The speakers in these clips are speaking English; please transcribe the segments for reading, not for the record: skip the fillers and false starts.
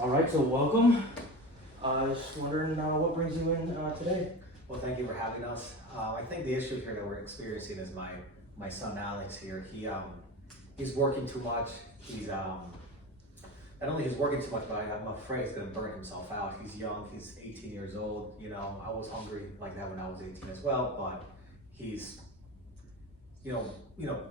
All right, so welcome. Just wondering what brings you in today. Well, thank you for having us. I think the issue here that we're experiencing is my son Alex here. He's working too much. He's not only he's working too much, but I'm afraid he's going to burn himself out. He's young. He's 18 years old. You know, I was hungry like that when I was 18 as well. But he's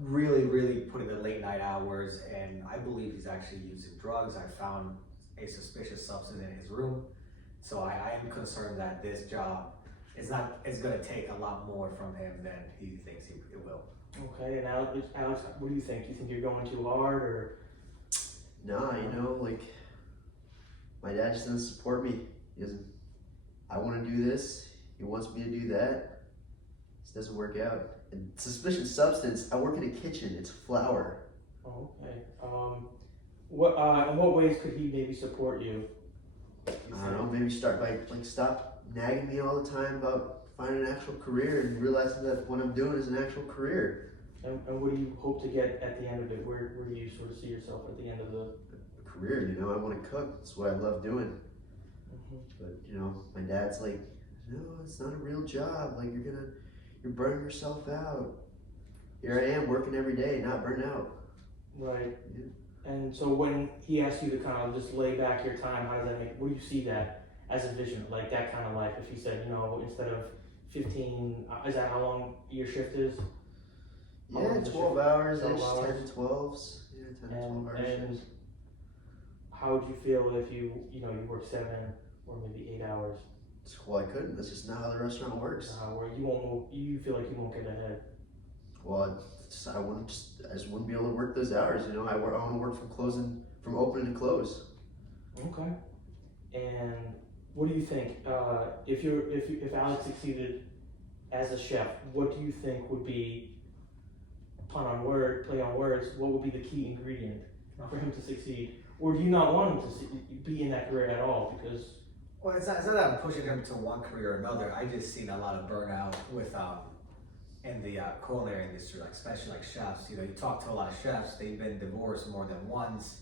really putting the late night hours, and I believe he's actually using drugs. I found a suspicious substance in his room, so I am concerned that this job is going to take a lot more from him than he thinks it will. Okay, and Alex, what do you think? Do you think you're going too hard, or? Nah, my dad just doesn't support me. He doesn't. I want to do this. He wants me to do that. This doesn't work out. And suspicious substance. I work in a kitchen. It's flour. Oh, okay. In what ways could he maybe support you? I don't know. Maybe start by stop nagging me all the time about finding an actual career and realizing that what I'm doing is an actual career. And what do you hope to get at the end of it? Where do you sort of see yourself at the end of the career? I want to cook. That's what I love doing. Mm-hmm. But my dad's like, no, it's not a real job. Like you're burning yourself out. Here I am working every day, not burnt out. Right. Yeah. And so when he asks you to kind of just lay back your time, how does that what do you see that as a vision, like that kind of life? If he said, instead of 15, is that how long your shift is? Yeah, 12 hours, 12 10 hours. to 12s. Yeah, 10 to 12 hours. And how would you feel if you work 7 or maybe 8 hours? Well, I couldn't. That's just not how the restaurant works. Where you won't move, you feel like you won't get ahead. Well, I just wouldn't be able to work those hours. I want to work from open to close. Okay. And what do you think? If Alex succeeded as a chef, what do you think would be, play on words, what would be the key ingredient for him to succeed? Or do you not want him to be in that career at all? Because Well, it's not that I'm pushing him to one career or another. I just seen a lot of burnout with in the culinary industry, especially chefs. You talk to a lot of chefs. They've been divorced more than once.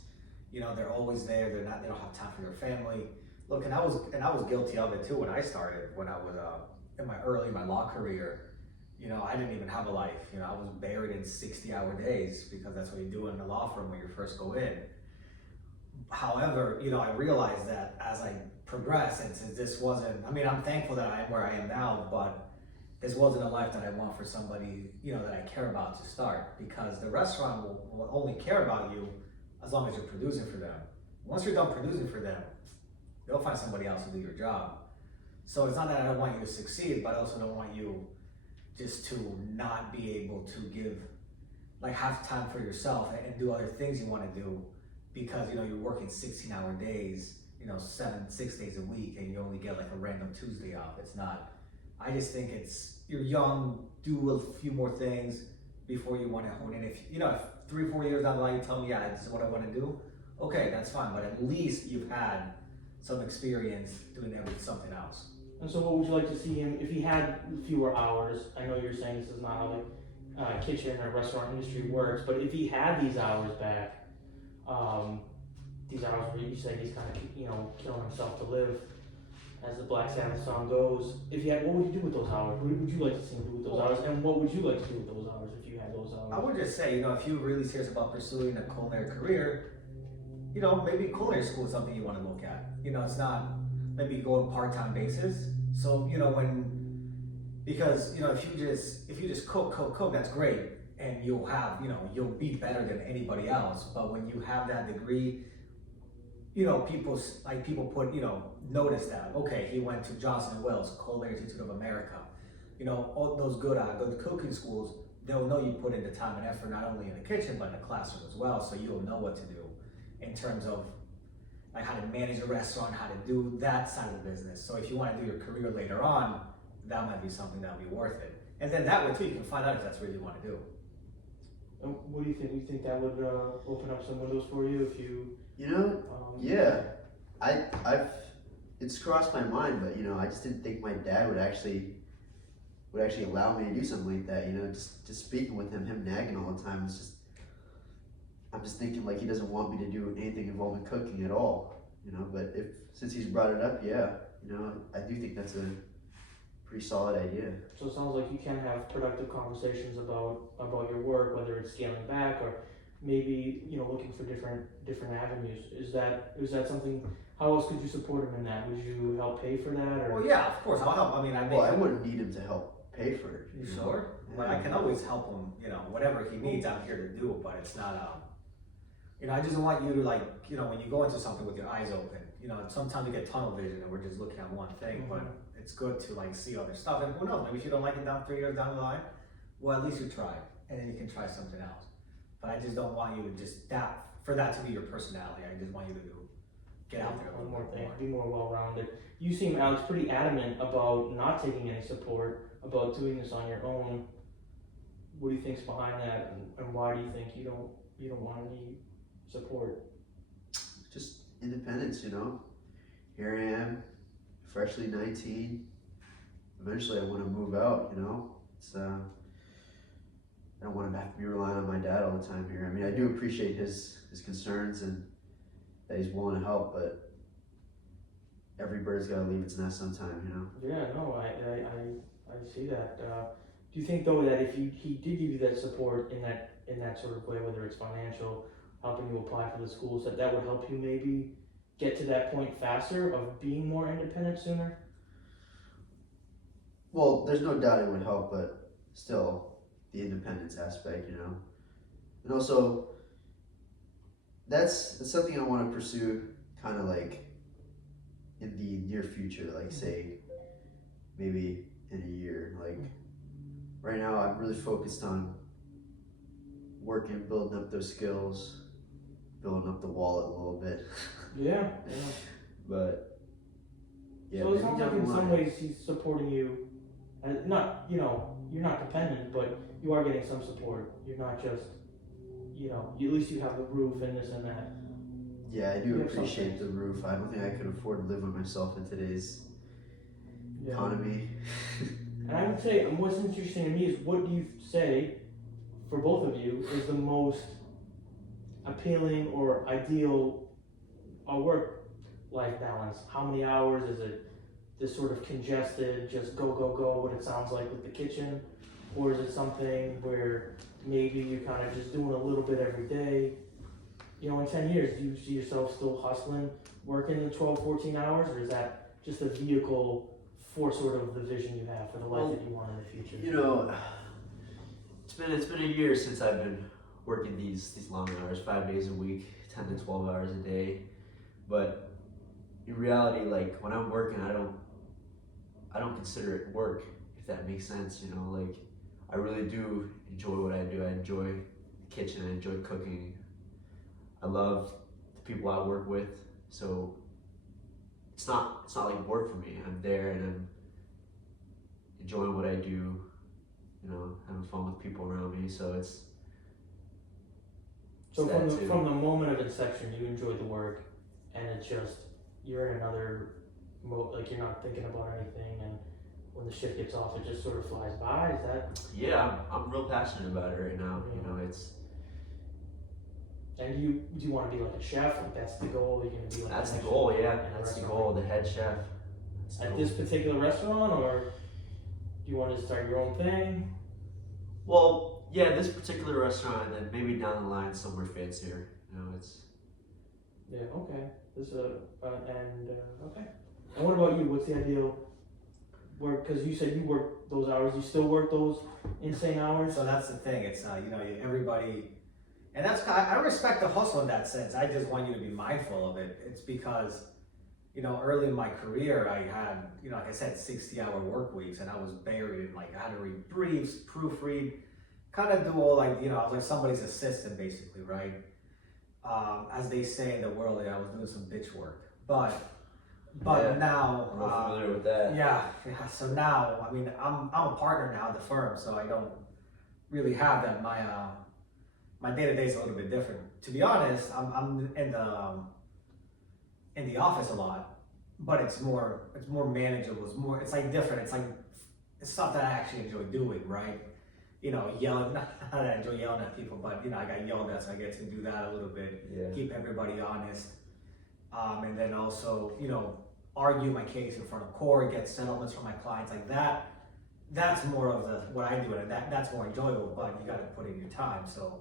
They're always there. They don't have time for their family. Look, and I was guilty of it too when I started. When I was in my law career, I didn't even have a life. I was buried in 60-hour days because that's what you do in the law firm when you first go in. However, I realized that as I progressed, and since this wasn't, I'm thankful that I am where I am now, but this wasn't a life that I want for somebody, that I care about to start, because the restaurant will only care about you as long as you're producing for them. Once you're done producing for them, they'll find somebody else to do your job. So it's not that I don't want you to succeed, but I also don't want you just to not be able to have time for yourself and do other things you want to do, because you're working 16-hour days, 6 days a week, and you only get a random Tuesday off. It's not. I just think you're young, do a few more things before you want to hone in. If 3 or 4 years down the line you tell me, yeah, this is what I want to do, okay, that's fine. But at least you've had some experience doing something else. And so what would you like to see him, if he had fewer hours? I know you're saying this is not how the kitchen or restaurant industry works, but if he had these hours back, these hours where you said he's kind of, killing himself to live, as the Black Sabbath song goes, what would you do with those hours? What would you like to see him do with those hours? And what would you like to do with those hours if you had those hours? I would just say, if you're really serious about pursuing a culinary career, maybe culinary school is something you want to look at. It's not maybe go on part-time basis. So, because if you just cook, that's great. And you'll be better than anybody else. But when you have that degree, people put, notice that, okay, he went to Johnson & Wales, Culinary Institute of America. All those good cooking schools, they'll know you put in the time and effort, not only in the kitchen, but in the classroom as well. So you'll know what to do in terms of how to manage a restaurant, how to do that side of the business. So if you want to do your career later on, that might be something that would be worth it. And then that way too, you can find out if that's what you want to do. And what do you think? Do you think that would open up some windows for you if you? Yeah, it's crossed my mind, but I just didn't think my dad would actually allow me to do something like that. Just speaking with him nagging all the time. I'm just thinking he doesn't want me to do anything involving cooking at all. you know. But since he's brought it up, yeah, you know, I do think that's a pretty solid idea. So it sounds like you can have productive conversations about your work, whether it's scaling back or maybe, you know, looking for different avenues. Is that something? How else could you support him in that? Would you help pay for that? Or Well, yeah, of course, I'll help. I mean, Well, I wouldn't need him to help pay for it. You know? sure? But I can always help him, you know, whatever he needs, I'm here to do, but it's not, you know, I just want you to, like, you know, when you go into something with your eyes open, you know, sometimes you get tunnel vision and we're just looking at one thing, but it's good to, like, see other stuff. And who knows, maybe if you don't like it 3 years down the line, well, at least you tried, and then you can try something else. But I just don't want you to just, for that to be your personality. I just want you to get out there. One more thing, be more well-rounded. You seem, Alex, pretty adamant about not taking any support, about doing this on your own. What do you think's behind that, and why do you think you don't want any support? Just independence, you know. Here I am, freshly 19. Eventually, I want to move out, you know. It's I don't want to have to be relying on my dad all the time here. I mean, I do appreciate his concerns and that he's willing to help, but every bird's got to leave its nest sometime, you know. Yeah, no, I see that. Do you think though that if he did give you that support in that sort of way, whether it's financial, helping you apply for the schools, that would help you maybe get to that point faster of being more independent sooner? Well, there's no doubt it would help, but still, the independence aspect, you know. And also, that's something I want to pursue kind of like in the near future, like say maybe in a year. Like right now, I'm really focused on working, building up those skills, building up the wallet a little bit. Yeah. But yeah, So it sounds like in some line. ways he's supporting you, and not, you know, you're not dependent, but you are getting some support. You're not just, you know, at least you have the roof and this and that. Yeah, I You do have appreciate something. the roof. I don't think I could afford to live with myself in today's economy. And I would say, what's interesting to me is what do you say, for both of you, is the most appealing or ideal work-life balance? How many hours? Is it this sort of congested, just go, go, go, what it sounds like with the kitchen? Or is it something where maybe you're kind of just doing a little bit every day? You know, in 10 years, do you see yourself still hustling, working the 12, 14 hours? Or is that just a vehicle for sort of the vision you have for the life that you want in the future? You know, it's been a year since I've been working these long hours, 5 days a week, 10 to 12 hours a day. But in reality, like when I'm working, I don't consider it work, if that makes sense. You know, like I really do enjoy what I do. I enjoy the kitchen. I enjoy cooking. I love the people I work with. So it's not like work for me. I'm there and I'm enjoying what I do. You know, having fun with people around me. So it's So that too. from the moment of inception, you enjoyed the work, and it's just you're in another mode, like you're not thinking about anything, and when the shift gets off, it just sort of flies by. Is that? Yeah, I'm real passionate about it right now. You know, it's And do you want to be like a chef? Like that's the goal? You're gonna be like that's the next goal. chef Yeah, in a that's the restaurant? goal. The head chef. That's the At goal. this particular restaurant, or do you want to start your own thing? Well, yeah, this particular restaurant, and then maybe down the line somewhere fancier. You know, it's Yeah. Okay. Okay. And what about you? What's the ideal work? Because you said you work those hours. You still work those insane hours? So that's the thing. It's you know, everybody, and that's I respect the hustle in that sense. I just want you to be mindful of it. It's because, you know, early in my career, I had, you know, like I said, 60-hour work weeks, and I was buried in like I had to read briefs, proofread, kind of do all like, you know, I was like somebody's assistant basically, right? As they say in the world, I was doing some bitch work, but Yeah, now. I'm not familiar with that. Yeah. So now, I mean, I'm a partner now at the firm, so I don't really have that. My day to day is a little bit different. To be honest, I'm in the office a lot, but it's more manageable. It's like different. It's stuff that I actually enjoy doing, right? You know, yelling. Not that I enjoy yelling at people, but you know, I got yelled at, so I get to do that a little bit. Yeah. Keep everybody honest. and then also, argue my case in front of court, get settlements from my clients like that. That's more of what I do, and that's more enjoyable, but you got to put in your time. So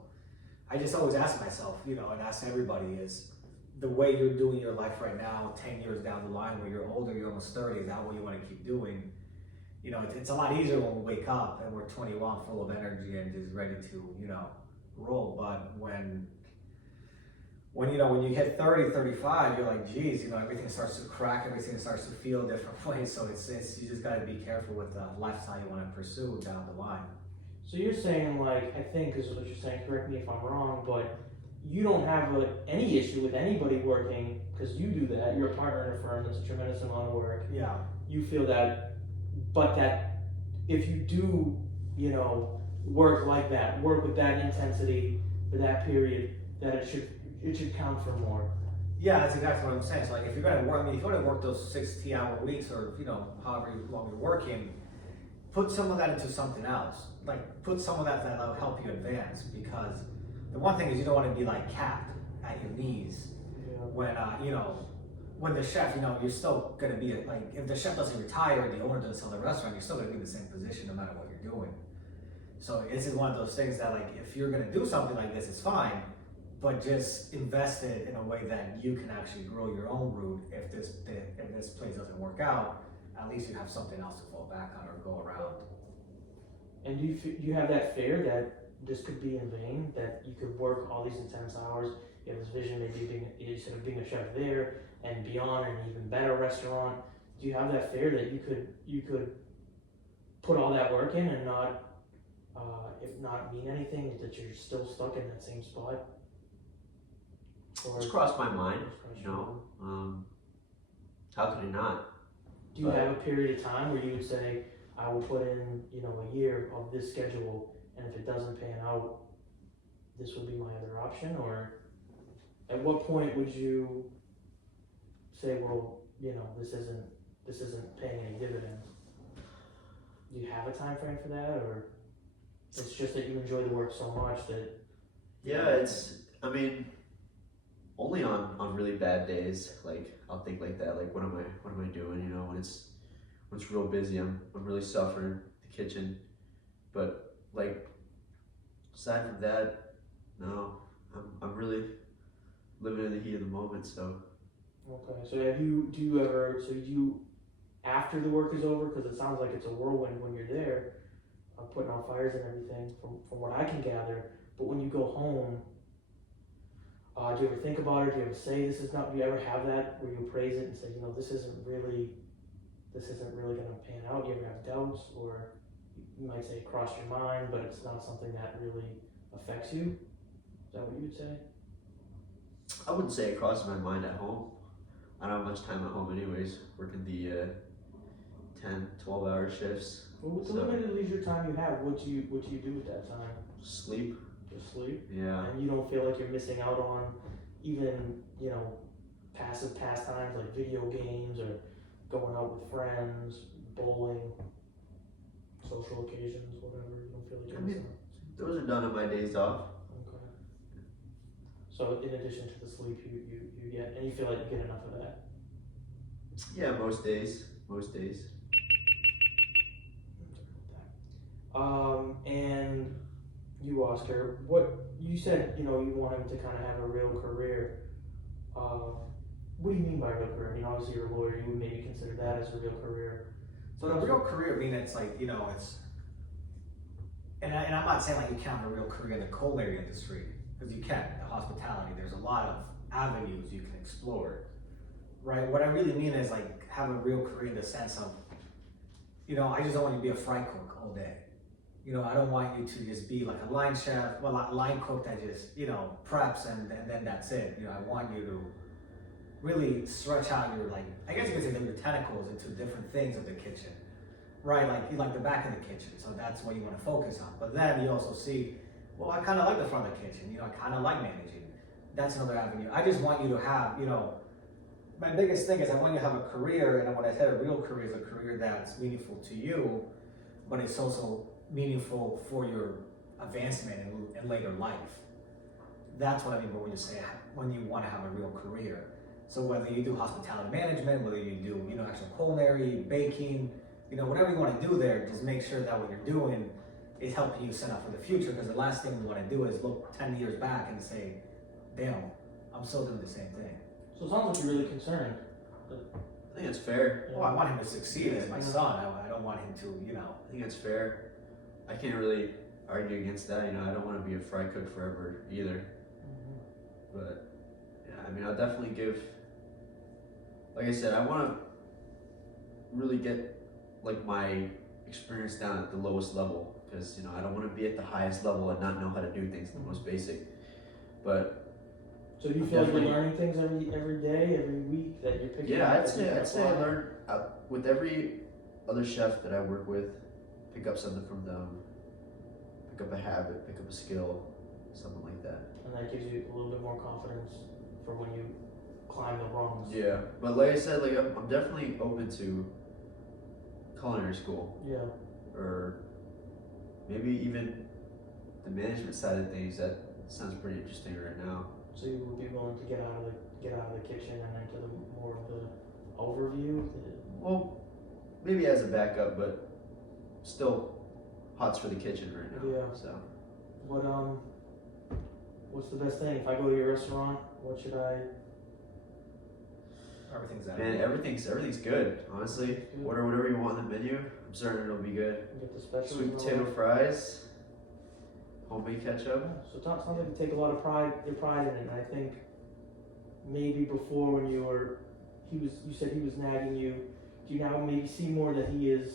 I just always ask myself, and ask everybody, is the way you're doing your life right now, 10 years down the line, where you're older, you're almost 30, is that what you want to keep doing? It's a lot easier when we wake up and we're 21, full of energy and just ready to, roll. But when you hit 30, 35, you're like, geez, everything starts to crack, everything starts to feel different ways. So it's you just got to be careful with the lifestyle you want to pursue down the line. So you're saying, like, I think is what you're saying, correct me if I'm wrong, but you don't have any issue with anybody working, because you do that, you're a partner in a firm, that's a tremendous amount of work. Yeah. You feel that, but that if you do, work like that, work with that intensity for that period, that it should count for more. Yeah, that's exactly what I'm saying. So like, if you're gonna work, if you're gonna work those 60-hour weeks, or however long you're working, put some of that into something else. Like, put some of that'll help you advance, because the one thing is you don't want to be like capped at your knees. Yeah. When the chef, you're still gonna be like, if the chef doesn't retire and the owner doesn't sell the restaurant, you're still gonna be in the same position no matter what you're doing. So this is one of those things that, like, if you're gonna do something like this, it's fine, but just invest it in a way that you can actually grow your own route. If this place doesn't work out, at least you have something else to fall back on or go around. And do you have that fear that this could be in vain, that you could work all these intense hours, you have this vision maybe instead of being a chef there and beyond an even better restaurant? Do you have that fear that you could put all that work in and not mean anything, that you're still stuck in that same spot? It's crossed my mind, how could it not? Do you have a period of time where you would say, I will put in, a year of this schedule, and if it doesn't pan out, this would be my other option? Or at what point would you say, well, this isn't paying any dividends? Do you have a time frame for that, or it's just that you enjoy the work so much that? Yeah, only on really bad days, like, I'll think like that, like, what am I doing, when it's real busy, I'm really suffering the kitchen. But, like, aside from that, no, I'm really living in the heat of the moment. So Okay, so after the work is over, because it sounds like it's a whirlwind when you're there, putting out fires and everything, from what I can gather, but when you go home, do you ever think about it? Do you ever say this is not? Do you ever have that where you praise it and say, this isn't really going to pan out? Do you ever have doubts, or you might say it crossed your mind, but it's not something that really affects you? Is that what you would say? I wouldn't say it crosses my mind at home. I don't have much time at home anyways, working the 10, 12-hour shifts. Well, with the limited leisure time you have, what do you do with that time? Sleep. Just sleep? Yeah. And you don't feel like you're missing out on even, passive pastimes like video games or going out with friends, bowling, social occasions, whatever? You don't feel like you're missing out? Those are done on my days off. Okay. So in addition to the sleep you get, and you feel like you get enough of that? Yeah, most days. And you, Oscar, what you said, you wanted to kind of have a real career. What do you mean by real career? I mean, obviously you're a lawyer, you would maybe consider that as a real career. So the real career, it's like, it's, and I'm not saying like you can't have a real career in the culinary industry, because you can. The hospitality, there's a lot of avenues you can explore, right? What I really mean is like have a real career in the sense of, I just don't want you to be a fry cook all day. I don't want you to just be like a line chef, a line cook that just, preps and then that's it. I want you to really stretch out your, like, I guess you could say your tentacles into different things of the kitchen, right? Like you like the back of the kitchen, so that's what you want to focus on. But then you also see, well, I kind of like the front of the kitchen, I kind of like managing. That's another avenue. I just want you to have, my biggest thing is I want you to have a career, and when I said a real career is a career that's meaningful to you, but it's also meaningful for your advancement in later life. That's what I mean when you say when you want to have a real career. So whether you do hospitality management, whether you do, actual culinary, baking, whatever you want to do there, just make sure that what you're doing is helping you set up for the future. Because the last thing we want to do is look 10 years back and say, damn, I'm still doing the same thing. So it sounds like you're really concerned. I think it's fair. Well, I want him to succeed as my son. I don't want him to, I think it's fair. I can't really argue against that. I don't want to be a fry cook forever either. But yeah, I mean, I'll definitely give. Like I said, I want to really get like my experience down at the lowest level because I don't want to be at the highest level and not know how to do things the most basic. But so do you feel like you're learning things every day, every week that you're picking up? I'd say I learn with every other chef that I work with. Pick up something from them. Pick up a habit. Pick up a skill. Something like that. And that gives you a little bit more confidence for when you climb the rungs. Yeah, but like I said, like I'm definitely open to culinary school. Yeah. Or maybe even the management side of things. That sounds pretty interesting right now. So you would be willing to get out of the kitchen and into the more of the overview. Well, maybe as a backup, but still, hot's for the kitchen right now. Yeah. So. What's the best thing? If I go to your restaurant, what should I? everything's out. Man, everything's good. Honestly, Good. order whatever you want on the menu. I'm certain it'll be good. Get the specials. Sweet and all potato that? fries, homemade ketchup. Yeah, so it sounds like you take a lot of pride in it, and I think maybe before when you said he was nagging you. Do you now maybe see more that he is?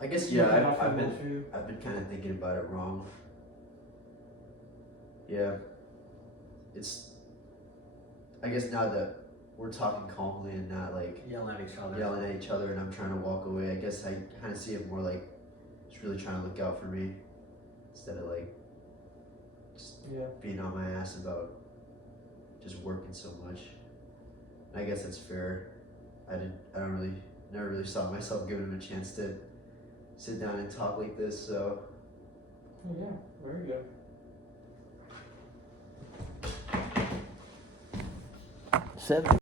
I guess looking yeah. out for I've both been of you? kind of thinking about it wrong. Yeah, it's. I guess now that we're talking calmly and not like Yelling at each other. and I'm trying to walk away, I guess I kind of see it more like he's really trying to look out for me instead of like just being on my ass about just working so much. And I guess that's fair. Never really saw myself giving him a chance to sit down and talk like this. So. Oh, yeah, very good. Seven.